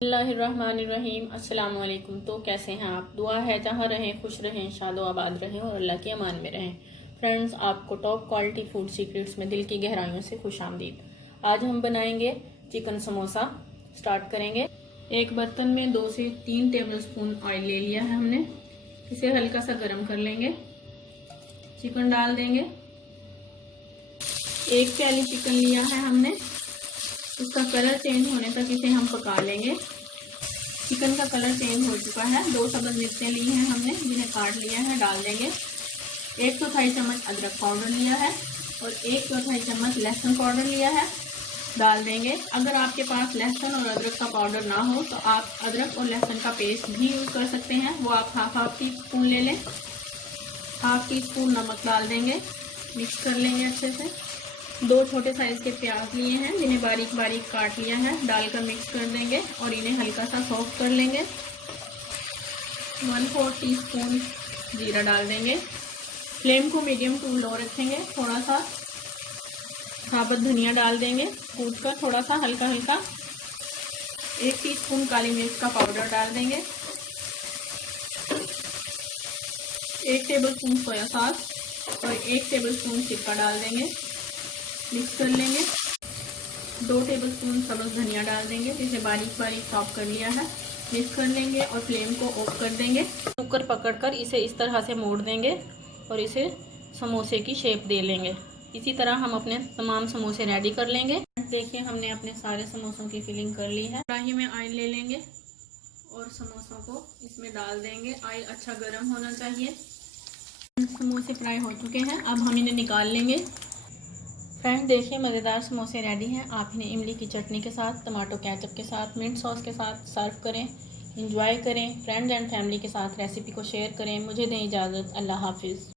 बिस्मिल्लाहिर्रहमानिर्रहीम। अस्सलाम वालेकुम। तो कैसे हैं आप? दुआ है जहाँ रहें खुश रहें, शादो आबाद रहें और अल्लाह के अमान में रहें। फ्रेंड्स, आपको टॉप क्वालिटी फूड सीक्रेट्स में दिल की गहराइयों से खुश आमदीद। आज हम बनाएंगे चिकन समोसा। स्टार्ट करेंगे। एक बर्तन में 2 से 3 टेबलस्पून ऑयल ले लिया है हमने। इसे हल्का सा गर्म कर लेंगे। चिकन डाल देंगे। 1 प्याली चिकन लिया है हमने। इसका कलर चेंज होने तक इसे हम पका लेंगे। चिकन का कलर चेंज हो चुका है। 2 सब्ज़ मिर्चें ली हैं हमने, जिन्हें काट लिया है, डाल देंगे। 1/4 चम्मच अदरक पाउडर लिया है और 1/4 चम्मच लहसुन पाउडर लिया है, डाल देंगे। अगर आपके पास लहसुन और अदरक का पाउडर ना हो तो आप अदरक और लहसुन का पेस्ट भी यूज़ कर सकते हैं। वो आप हाफ टी स्पून ले लें। हाफ टी स्पून नमक डाल देंगे। मिक्स कर लेंगे अच्छे से। 2 छोटे साइज के प्याज लिए हैं, जिन्हें बारीक बारीक काट लिया है, डालकर मिक्स कर देंगे और इन्हें हल्का सा सॉफ्ट कर लेंगे। 1/4 टीस्पून जीरा डाल देंगे। फ्लेम को मीडियम टू लो रखेंगे। थोड़ा सा साबुत धनिया डाल देंगे, कूट कर थोड़ा सा हल्का हल्का। 1 टीस्पून काली मिर्च का पाउडर डाल देंगे। 1 टेबलस्पून सोया सॉस और 1 टेबलस्पून सिरका डाल देंगे। मिक्स कर लेंगे। 2 टेबलस्पून सब्ज़ धनिया डाल देंगे, जिसे बारीक बारीक चॉप कर लिया है। मिक्स कर लेंगे और फ्लेम को ऑफ कर देंगे। कुकर पकड़कर इसे इस तरह से मोड़ देंगे और इसे समोसे की शेप दे लेंगे। इसी तरह हम अपने तमाम समोसे रेडी कर लेंगे। देखिए, हमने अपने सारे समोसों की फिलिंग कर ली है। कढ़ाई में ऑयल ले लेंगे और समोसों को इसमें डाल देंगे। ऑयल अच्छा गर्म होना चाहिए। समोसे फ्राई हो चुके हैं, अब हम इन्हें निकाल लेंगे। फ्रेंड देखिए, मज़ेदार समोसे रेडी हैं। आप इन्हें इमली की चटनी के साथ, टमाटो केचप के साथ, मिंट सॉस के साथ सर्व करें। एंजॉय करें। फ्रेंड्स एंड फैमिली के साथ रेसिपी को शेयर करें। मुझे दें इजाज़त। अल्लाह हाफिज़।